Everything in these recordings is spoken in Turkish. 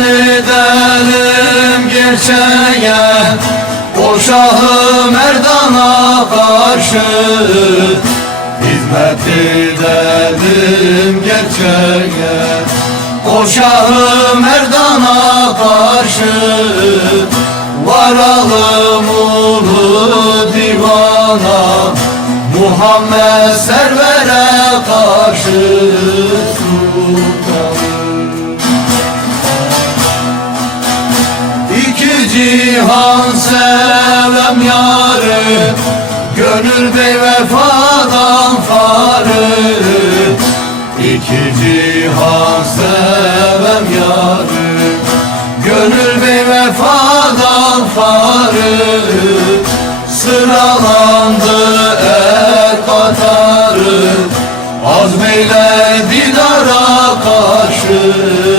edelim gerçeğe. O Şahı Merdan'a karşı Hizmet edelim gerçeğe. O Şahı Merdan'a karşı Varalım ulu divana. Muhammed Server'e karşı sultanım cihan sevem yarı Gönül bey vefadan farı. İki cihan sevem yarı Gönül bey vefadan farı. Sıralandı er katarı Azmeyle didara karşı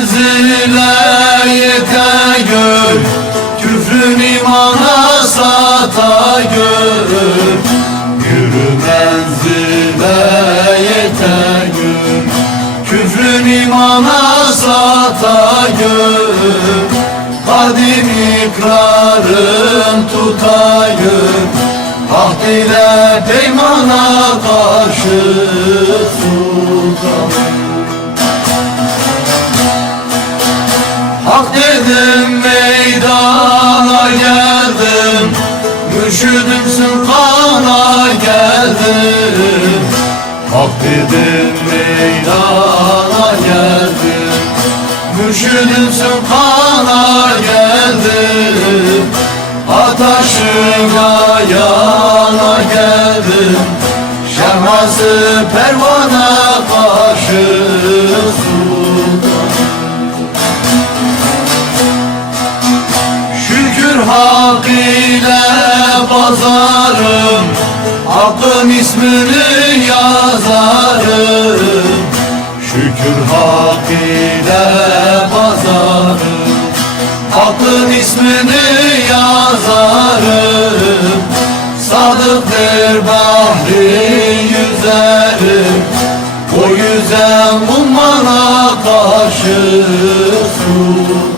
menzile yete gör Küfrün imana sata gör. Yürü menzile yete gör Küfrün imana sata gör. Kadim ikrarın tutayım Ahd ile peymana karşı sultanım Hak dedim meydana geldim. Mürşidimsin kana geldim. Hak dedim meydana geldim. Mürşidimsin kana geldim. Ataşına yana geldim. Şehması pervana karşı hak ile pazarım Hakkın ismini yazarım. Şükür hak ile pazarım Hakkın ismini yazarım. Sadıktır bahri yüzerim O yüzden ummana karşı sultan